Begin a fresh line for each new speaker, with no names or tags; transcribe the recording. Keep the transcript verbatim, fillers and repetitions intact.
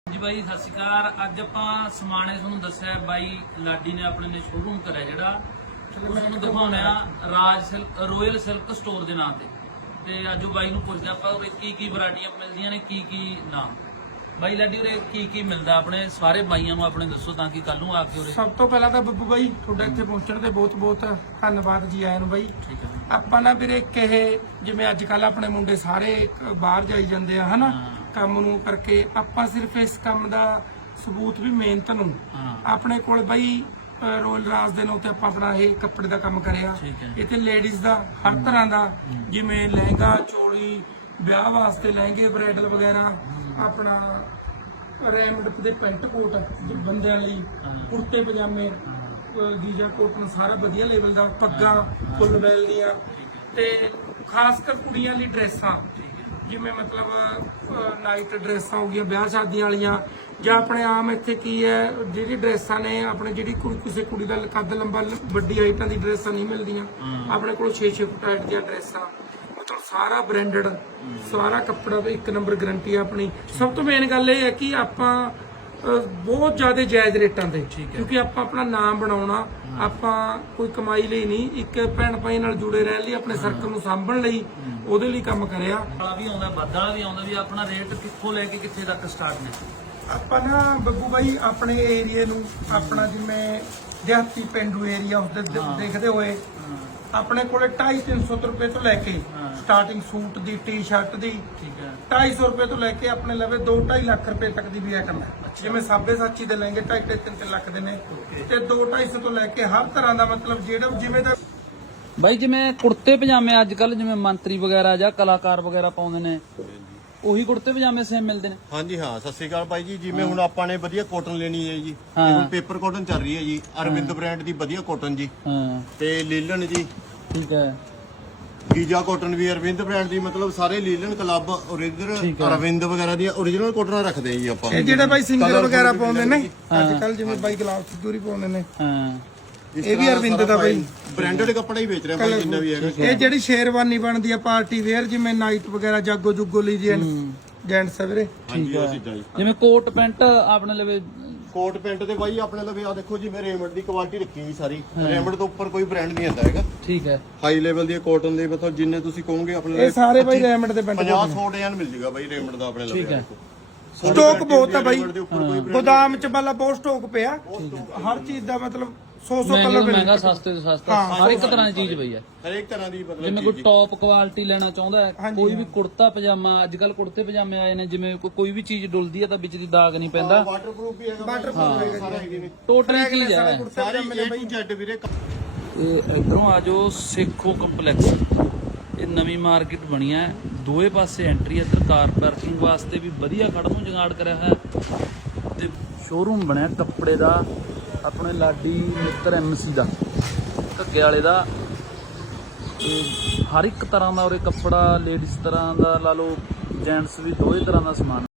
जी भाई सत श्री अकाल। अज आपां समाने तुहानूं दस्सिआ बाई लाडी ने अपने ने शोरूम करिआ जिहड़ा ਉਹ ਤੁਹਾਨੂੰ ਦਿਖਾਉਣਾ Raj silk royal silk store ਦੇ ਨਾਂ ਤੇ ਤੇ ਅੱਜ ਉਹ ਬਾਈ ਨੂੰ ਪੁੱਛਦੇ ਆਪਾਂ ਉਰੇ ਕੀ ਕੀ ਵੈਰਾਈਟੀਆਂ ਮਿਲਦੀਆਂ ਨੇ ਕੀ ਕੀ ਨਾਮ ਬਾਈ ਲਾਡੀ ਉਰੇ ਕੀ ਕੀ ਮਿਲਦਾ ਆਪਣੇ ਸਾਰੇ ਬਾਈਆਂ ਨੂੰ ਆਪਣੇ ਦੱਸੋ ਤਾਂ ਕਿ ਕੱਲ ਨੂੰ ਆ ਕੇ ਉਰੇ।
ਸਭ ਤੋਂ ਪਹਿਲਾਂ ਤਾਂ ਬੱਬੂ ਬਾਈ ਤੁਹਾਡਾ ਇੱਥੇ ਪਹੁੰਚਣ ਤੇ ਬਹੁਤ ਬਹੁਤ ਧੰਨਵਾਦ ਜੀ ਆਇਆਂ ਨੂੰ ਬਾਈ।
ਠੀਕ ਹੈ
ਆਪਾਂ ਨਾ ਵੀਰੇ ਕਿਹੇ ਜਿਵੇਂ ਅੱਜ ਕੱਲ ਆਪਣੇ ਮੁੰਡੇ ਸਾਰੇ ਬਾਹਰ ਜਾਈ ਜਾਂਦੇ ਆ ਹਨਾ ਕੰਮ ਨੂੰ ਕਰਕੇ, ਆਪਾਂ ਸਿਰਫ ਇਸ ਕੰਮ ਦਾ ਸਬੂਤ ਵੀ ਮਿਹਨਤ ਨੂੰ ਆਪਣੇ ਕੋਲ ਬਾਈ ਰੋਇਲ ਰਾਜ ਦੇ ਨਾਂ ਤੇ ਆਪਾਂ ਆਪਣਾ ਇਹ ਕੱਪੜੇ ਦਾ ਕੰਮ ਕਰਿਆ। ਇੱਥੇ ਲੇਡੀਜ਼ ਦਾ ਹਰ ਤਰ੍ਹਾਂ ਦਾ ਜਿਵੇਂ ਲਹਿੰਗਾ ਚੋਲੀ ਵਿਆਹ ਵਾਸਤੇ ਲਹਿੰਗੇ ਬ੍ਰਾਈਡਲ ਵਗੈਰਾ, ਆਪਣਾ ਰੈਮਡ ਦੇ ਪੈਂਟ ਕੋਟ ਬੰਦਿਆਂ ਲਈ, ਕੁੜਤੇ ਪਜਾਮੇ, ਗੀਜਾ ਕੋਟਨ ਸਾਰਾ ਵਧੀਆ ਲੈਵਲ ਦਾ, ਪੱਗਾਂ ਫੁੱਲ ਬੈਲ ਦੀਆਂ ਤੇ ਖਾਸ ਕਰ ਕੁੜੀਆਂ ਲਈ ਡਰੈਸਾਂ ਜਿਵੇਂ ਮਤਲਬ ਨਾਈਟ ਡਰੈਸਾਂ ਹੋ ਗਈਆਂ ਵਿਆਹ ਸ਼ਾਦੀਆਂ ਵਾਲੀਆਂ, ਜਾਂ ਆਪਣੇ ਆਮ ਇੱਥੇ ਕੀ ਹੈ ਜਿਹੜੀ ਡਰੈਸਾਂ ਨੇ ਆਪਣੇ ਜਿਹੜੀ ਕਿਸੇ ਕੁੜੀ ਦਾ ਕੱਦ ਲੰਬਾ ਵੱਡੀ ਹਾਈਟਾਂ ਦੀ ਡਰੈਸਾਂ ਨਹੀਂ ਮਿਲਦੀਆਂ ਆਪਣੇ ਕੋਲ ਛੇ ਛੇ ਫੁੱਟ ਹਾਈਟ ਦੀਆਂ ਡਰੈਸਾਂ, ਮਤਲਬ ਸਾਰਾ ਬ੍ਰਾਂਡਡ ਸਾਰਾ ਕੱਪੜਾ ਇੱਕ ਨੰਬਰ ਗਰੰਟੀ ਆ ਆਪਣੀ। ਸਭ ਤੋਂ ਮੇਨ ਗੱਲ ਇਹ ਹੈ ਕਿ ਆਪਾਂ ਬਹੁਤ ਜ਼ਿਆਦਾ ਜਾਇਜ਼ ਰੇਟਾਂ ਤੇ, ਕਿਉਂਕਿ ਆਪਾਂ ਆਪਣਾ ਨਾਮ ਬਣਾਉਣਾ, ਆਪਾਂ ਕੋਈ ਕਮਾਈ ਲਈ ਨਹੀਂ, ਇੱਕ ਭੈਣ ਭਾਈ ਨਾਲ ਜੁੜੇ ਰਹਿਣ ਲਈ, ਆਪਣੇ ਸਰਕਲ ਨੂੰ ਸਾਂਭਣ ਲਈ ਉਹਦੇ ਲਈ ਕੰਮ ਕਰਿਆ।
ਵਾਲਾ ਵੀ ਆਉਂਦਾ ਵੱਧ ਵਾਲਾ ਵੀ ਆਉਂਦਾ ਵੀ ਆਪਣਾ ਰੇਟ ਕਿੱਥੋਂ ਲੈ ਕੇ ਕਿੱਥੇ ਤੱਕ ਸਟਾਰਟ ਨੇ?
ਆਪਾਂ ਨਾ ਬੱਬੂ ਬਾਈ ਆਪਣੇ ਏਰੀਏ ਨੂੰ ਆਪਣਾ ਜਿਵੇਂ ਦਿਹਾਤੀ ਪਿੰਡੂ ਏਰੀਆ ਉਸਦੇ ਦੇਖਦੇ ਹੋਏ ਆਪਣੇ ਕੋਲੇ ਢਾਈ ਤਿੰਨ ਸੌ ਰੁਪਏ ਤੋਂ ਲੈ ਕੇ ਸਟਾਰਟਿੰਗ ਸੂਟ ਦੀ ਟੀ ਸ਼ਰਟ ਦੀ ਢਾਈ ਸੌ ਰੁਪਏ ਤੋਂ ਲੈ ਕੇ ਆਪਣੇ ਲਵੇ ਦੋ ਢਾਈ ਲੱਖ ਰੁਪਏ ਤੱਕ ਦੀ ਵੀ ਆਈਟਮ ਹੈ। ਜਿਵੇਂ ਸਾਬੇ ਸਾਚੀ ਦੇ ਲਹਿੰਗੇ ਢਾਈ ਢਾਈ ਤਿੰਨ ਤਿੰਨ ਲੱਖ ਦੇ ਨੇ ਤੇ ਦੋ ਢਾਈ ਸੌ ਤੋਂ ਲੈ ਕੇ ਹਰ ਤਰ੍ਹਾਂ ਦਾ ਮਤਲਬ ਜਿਹੜਾ ਜਿਵੇਂ ਦਾ
ਬਾਈ ਜਿਵੇਂ ਕੁੜਤੇ ਪਜਾਮੇ ਅੱਜ ਕੱਲ ਜਿਵੇਂ ਮੰਤਰੀ ਵਗੈਰਾ ਜਾਂ ਕਲਾਕਾਰ ਵਗੈਰਾ ਪਾਉਂਦੇ ਨੇ ਉਹੀ ਕੁੜਤੇ ਪਜਾਮੇ ਸੇਮ ਮਿਲਦੇ ਨੇ?
ਹਾਂਜੀ ਹਾਂ, ਸਤਿ ਸ਼੍ਰੀ ਅਕਾਲ ਭਾਈ ਜੀ। ਜਿਵੇਂ ਹੁਣ ਆਪਾਂ ਨੇ ਵਧੀਆ ਕਾਟਨ ਲੈਣੀ ਹੈ ਜੀ, ਹੁਣ ਪੇਪਰ ਕਾਟਨ ਚੱਲ ਰਹੀ ਹੈ ਜੀ, ਅਰਵਿੰਦ ਬ੍ਰਾਂਡ ਦੀ ਵਧੀਆ ਕਾਟਨ ਜੀ,
ਹਾਂ
ਤੇ ਲੀਲਨ ਜੀ,
ਠੀਕ ਹੈ,
ਗੀਜਾ ਕਾਟਨ ਵੀ ਅਰਵਿੰਦ ਬ੍ਰਾਂਡ ਦੀ, ਮਤਲਬ ਸਾਰੇ ਲੀਲਨ ਕਲੱਬ ਓਰੀਜਨਲ ਅਰਵਿੰਦ ਵਗੈਰਾ ਦੀਆਂ ਓਰੀਜਨਲ ਕਾਟਨਾਂ ਰੱਖਦੇ ਆ ਜੀ ਆਪਾਂ।
ਇਹ ਜਿਹੜੇ ਬਾਈ ਸਿੰਗਰ ਵਗੈਰਾ ਪਾਉਂਦੇ ਨੇ ਅੱਜ ਕੱਲ ਜਿਵੇਂ ਬਾਈ ਗੁਲਾਬ ਸਿੱਧੂ ਹੀ ਪਾਉਂਦੇ ਨੇ,
ਹਾਂ
ਇਹ ਵੀ ਅਰਵਿੰਦ ਦਾ ਬਾਈ
ਬ੍ਰਾਂਡਡ ਕੱਪੜਾ ਹੀ ਵੇਚ ਰਿਹਾ ਭਾਈ ਜਿੰਨਾ ਵੀ ਹੈਗਾ।
ਇਹ ਜਿਹੜੀ ਸ਼ੇਰਵਾਨੀ ਬਣਦੀ ਆ ਪਾਰਟੀ ਵੇਅਰ ਜਿਵੇਂ ਨਾਈਟ ਵਗੈਰਾ ਜਾਗੋ ਜੁਗੋ ਲਈ ਜੀ ਜੈਂਟਸ ਆ ਵੀਰੇ।
ਹਾਂਜੀ ਉਹ ਚੀਜ਼ਾਂ ਜੀ,
ਜਿਵੇਂ ਕੋਟ ਪੈਂਟ ਆਪਣੇ ਲਵੇ
ਕੋਟ ਪੈਂਟ ਤੇ ਬਾਈ ਆਪਣੇ ਲਵੇ ਆ ਦੇਖੋ ਜਿਵੇਂ ਰੇਮੰਡ ਦੀ ਕੁਆਲਿਟੀ ਰੱਖੀ ਜੀ ਸਾਰੀ, ਰੇਮੰਡ ਤੋਂ ਉੱਪਰ ਕੋਈ ਬ੍ਰਾਂਡ ਨਹੀਂ ਆਉਂਦਾ ਹੈਗਾ।
ਠੀਕ ਹੈ,
ਹਾਈ ਲੈਵਲ ਦੀ ਕਾਟਨ ਦੇ ਮਤਲਬ ਜਿੰਨੇ ਤੁਸੀਂ ਕਹੋਗੇ ਆਪਣੇ
ਇਹ ਸਾਰੇ ਬਾਈ ਰੇਮੰਡ ਦੇ ਪੈਂਟ
ਪੰਜਾਹ ਸੌ ਡਿਜ਼ਾਈਨ ਮਿਲ ਜੂਗਾ ਬਾਈ ਰੇਮੰਡ ਦਾ ਆਪਣੇ ਲਵੇ।
ਠੀਕ ਹੈ,
ਸਟਾਕ ਬਹੁਤ ਆ ਬਾਈ, ਗੋਦਾਮ ਚ ਬਾਲਾ ਬਹੁਤ ਸਟਾਕ ਪਿਆ, ਹਰ ਚੀਜ਼ ਦਾ ਮਤਲਬ ਸੌ ਸੌ ਕਲਰ
ਮਹਿੰਗਾ ਸਸਤੇ ਤੋਂ ਸਸਤਾ ਹਰ ਇੱਕ ਤਰ੍ਹਾਂ ਦੀ ਚੀਜ਼ ਪਈ ਹੈ।
ਹਰੇਕ ਤਰ੍ਹਾਂ ਦੀ ਮਤਲਬ
ਜਿਵੇਂ ਕੋਈ ਟੌਪ ਕੁਆਲਿਟੀ ਲੈਣਾ ਚਾਹੁੰਦਾ ਹੈ, ਕੋਈ ਵੀ ਕੁੜਤਾ ਪਜਾਮਾ, ਅੱਜ ਕੱਲ ਕੁੜਤੇ ਪਜਾਮੇ ਆਏ ਨੇ, ਜਿਵੇਂ ਕੋਈ ਵੀ ਚੀਜ਼ ਡੁੱਲਦੀ ਹੈ ਤਾਂ ਵਿੱਚ ਦੀ ਦਾਗ ਨਹੀਂ ਪੈਂਦਾ,
ਵਾਟਰਪ੍ਰੂਫ ਵੀ ਹੈਗਾ,
ਵਾਟਰਪ੍ਰੂਫ
ਸਾਰੇ ਹੈਗੇ ਨੇ,
ਟੋਟਲੀ ਚੀਜ਼ ਹੈ
ਸਾਰੇ ਏ ਟੂ ਜ਼ੈਡ ਵੀਰੇ।
ਇਹ ਇਧਰੋਂ ਆ ਜਾਓ ਸੇਖੋ ਕੰਪਲੈਕਸ, ਇਹ ਨਵੀਂ ਮਾਰਕੀਟ ਬਣੀ ਹੈ, ਦੋਵੇਂ ਪਾਸੇ ਐਂਟਰੀ, ਇੱਧਰ ਕਾਰ ਪਾਰਕਿੰਗ ਵਾਸਤੇ ਵੀ ਵਧੀਆ ਖੜਨ ਨੂੰ ਜੁਗਾੜ ਕਰਿਆ ਹੋਇਆ ਤੇ ਸ਼ੋਰੂਮ ਬਣਿਆ ਕੱਪੜੇ ਦਾ ਆਪਣੇ ਲਾਡੀ ਮਿੱਤਰ ਐਮਸੀ ਦਾ ਘੱਗੇ ਵਾਲੇ ਦਾ। ਤੇ ਹਰ ਇੱਕ ਤਰ੍ਹਾਂ ਦਾ ਉਰੇ ਕੱਪੜਾ, ਲੇਡੀਜ਼ ਤਰ੍ਹਾਂ ਦਾ ਲਾ ਲਓ, ਜੈਂਟਸ ਵੀ ਦੋਵੇਂ ਤਰ੍ਹਾਂ ਦਾ ਸਮਾਨ।